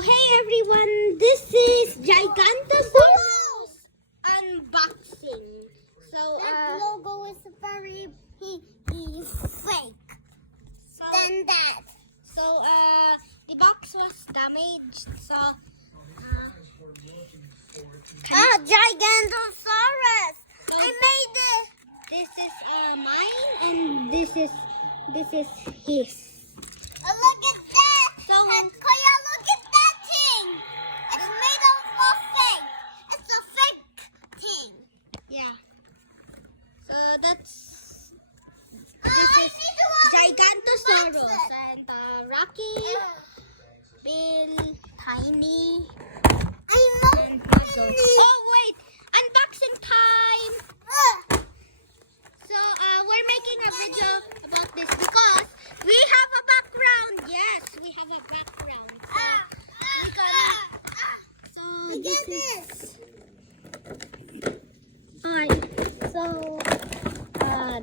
Hey everyone, this is Gigantosaurus unboxing. That logo is very he's fake. Then that. The box was damaged. Gigantosaurus! I made it. This is mine, and this is his. Look at that. So Koya, look at that thing. It's made of a fake. It's a fake thing. yeah. So this is Gigantosaurus and Rocky, Bill, Tiny, and Muzzle. Oh wait, unboxing time! So we're making a video about this because we have a background. Yes, we have a background.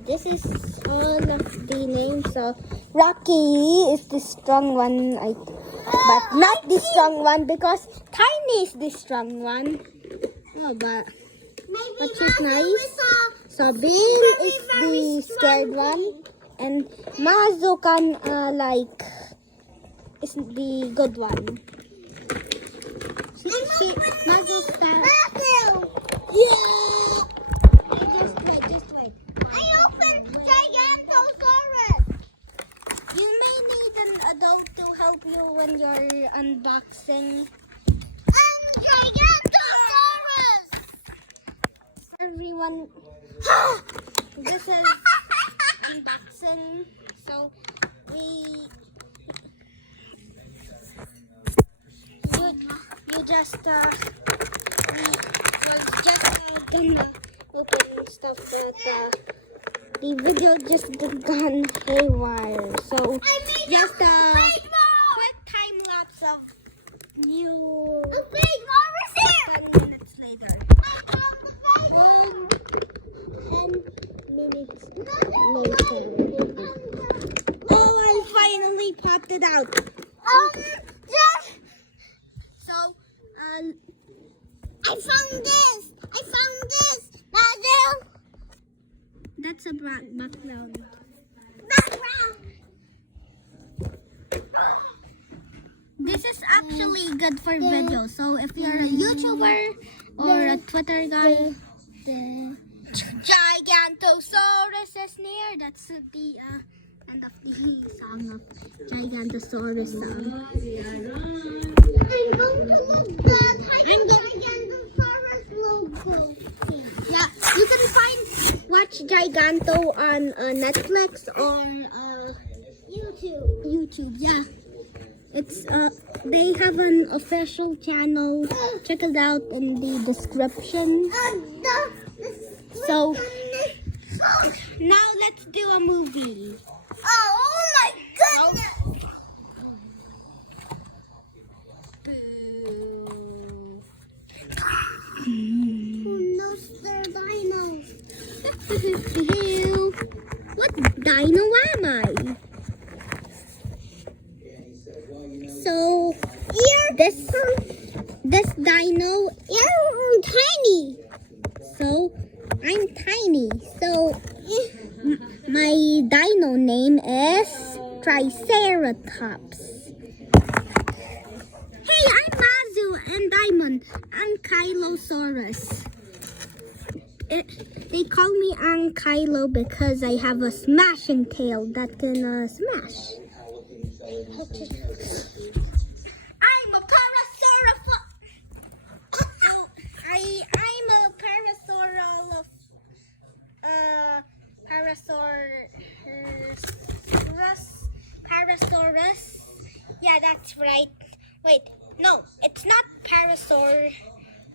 This is all of the names. So Rocky is the strong one, but not the strong one because Tiny is the strong one. Oh, but which is nice. So Bill is the scared one, and Mazo is the good one. Mazo's yeah. Just wait. I opened Gigantosaurus. You may need an adult to help you when you're unboxing. Gigantosaurus. Everyone, this is unboxing. So you just gonna open stuff, but the video just gone haywire. So just quick time lapse of you. 10 minutes later. 10 minutes later. Oh, I finally popped it out. So, I found this. Basil. that's a background. This is actually good for videos. So if you're a YouTuber or a Twitter guy, Gigantosaurus is near. That's the end of the song of Gigantosaurus song. I'm going to look at Gigantosaurus logo. Yeah, you can watch Giganto on Netflix or YouTube. Yeah, it's they have an official channel. Check it out in the description. So now let's do a movie. Oh my goodness! Boo. Who knows their dinos? What dino am I? So this dino is tiny. So I'm tiny. So my dino name is Triceratops. Hey, I'm Mazu and Diamond. I'm Ankylosaurus. They call me Ankylo because I have a smashing tail that can smash. I'm a Parasaurus. Yeah, that's right. Wait, no, it's not Parasaurus.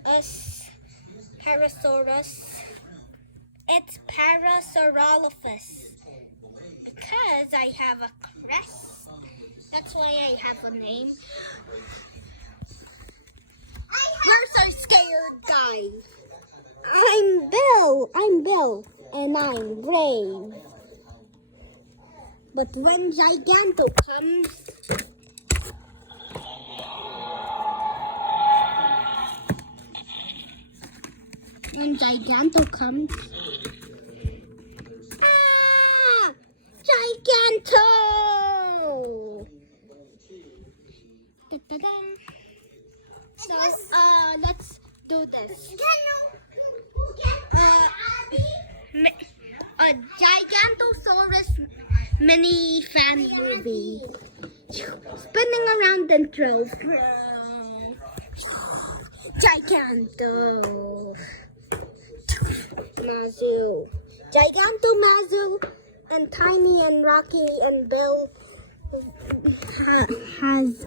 It's Parasaurolophus. Because I have a crest. That's why I have a name. You're so scared, guys. I'm Bill, and I'm brave. But when Giganto comes, Giganto comes. Ah! Giganto! Da-da-da. So, let's do this. A gigantosaurus mini fan movie. Spinning around and throw. Giganto. Mazu. Giganto Mazu and Tiny and Rocky and Bill has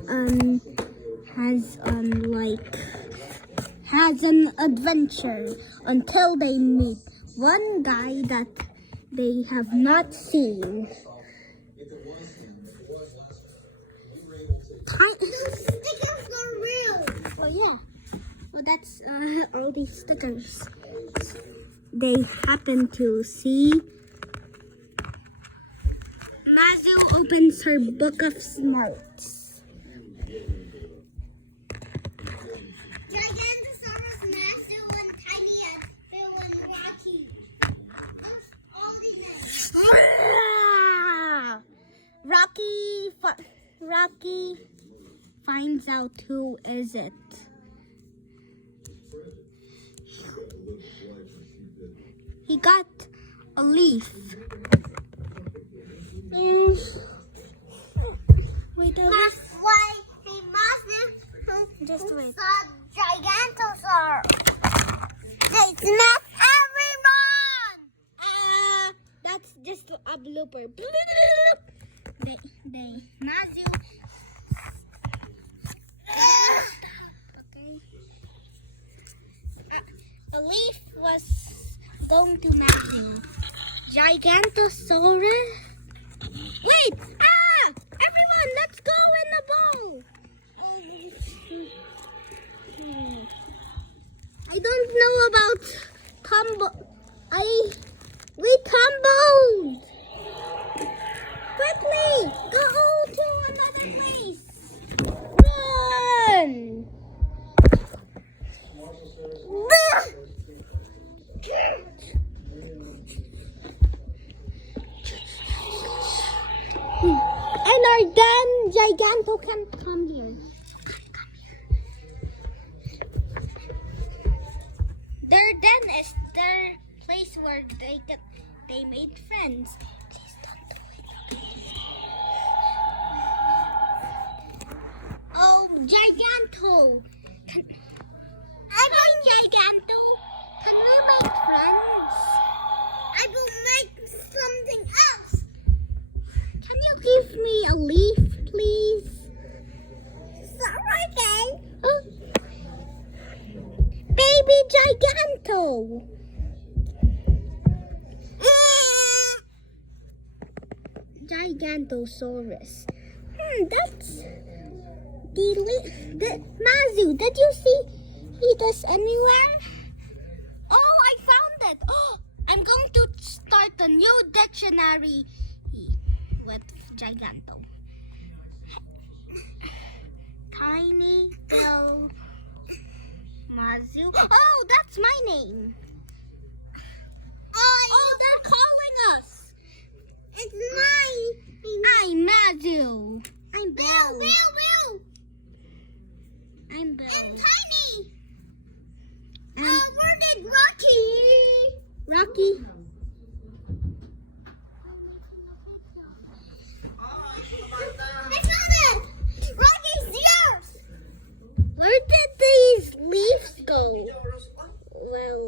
an adventure until they meet one guy that they have not seen. Stickers are real. Oh yeah. Well, that's all these stickers. They happen to see. Mazu opens her book of smarts. Gigantosaurus, Masu, and Tiny, and Phil, and Rocky. That's all the names. Rocky finds out who is it. He got a leaf. That's why he must Just wait. saw Gigantosaurus. They smash everyone! That's just a blooper. Mazu. Okay. The leaf was going to Mazu. Gigantosaurus. Wait! Everyone, let's go in the ball. I don't know about tumble. We tumbled. Quickly, go to another place. Run! And our den, Giganto can come here. Their den is their place where they made friends. Please don't do it. Oh, Giganto! Giganto! Can we make friends? I will make something else. Can you give me a leaf, please? Okay. Oh. Baby Giganto! Gigantosaurus. That's Mazu, did you see this anywhere? Oh, I found it. Oh, I'm going to start a new dictionary with Giganto. Tiny Bill Mazu. Oh, that's my name. Oh, they're calling us. It's mine. I'm Mazu. I'm Bill. Bill. I'm Bill. And Tiny. And Where did Rocky? Rocky. I found it. Rocky's yours. Where did these leaves go? Well,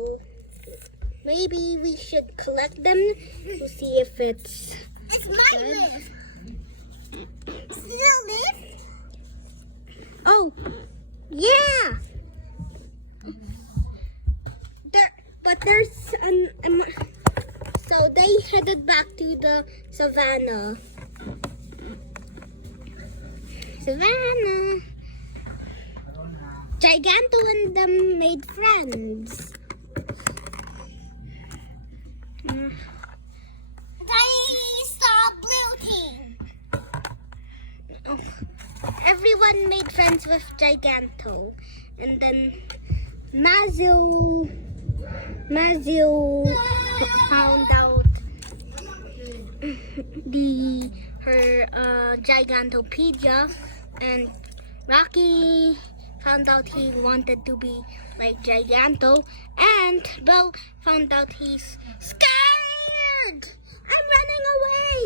maybe we should collect them to see if it's It's my good. leaf. Is it a leaf? Oh, yeah. So they headed back to the savannah. Giganto and them made friends. Tiny saw blue team. Everyone made friends with Giganto. And then Mazu Mazil found out her gigantopedia, and Rocky found out he wanted to be like Giganto, and Belle found out he's scared. I'm running away.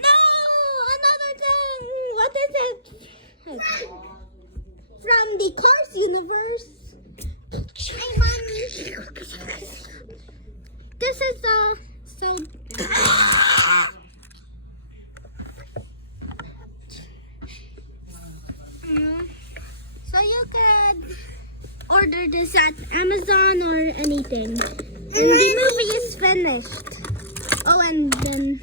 No, another thing. What is it? From the Cars universe. This is so. So you could order this at Amazon or anything. And the movie is finished. Oh, and then.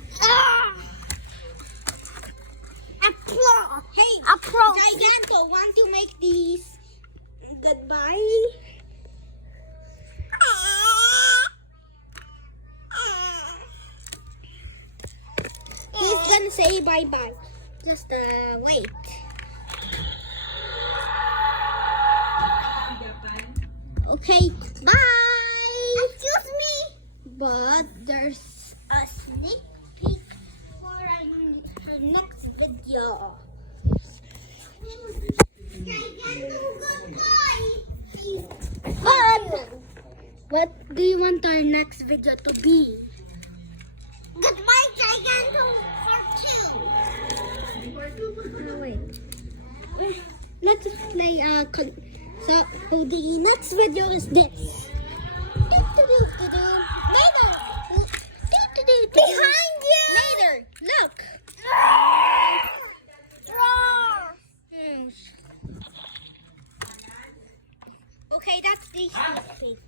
Hey, Giganto, want to make these goodbye? He's gonna say bye-bye. Just wait. Okay, bye! Excuse me? But there's a sneak peek for our next video. But what do you want our next video to be? Goodbye, Giganto Part 2. Wait. Let's play so the next video is this. Behind you! Later, look. Okay, that's the sneak peek.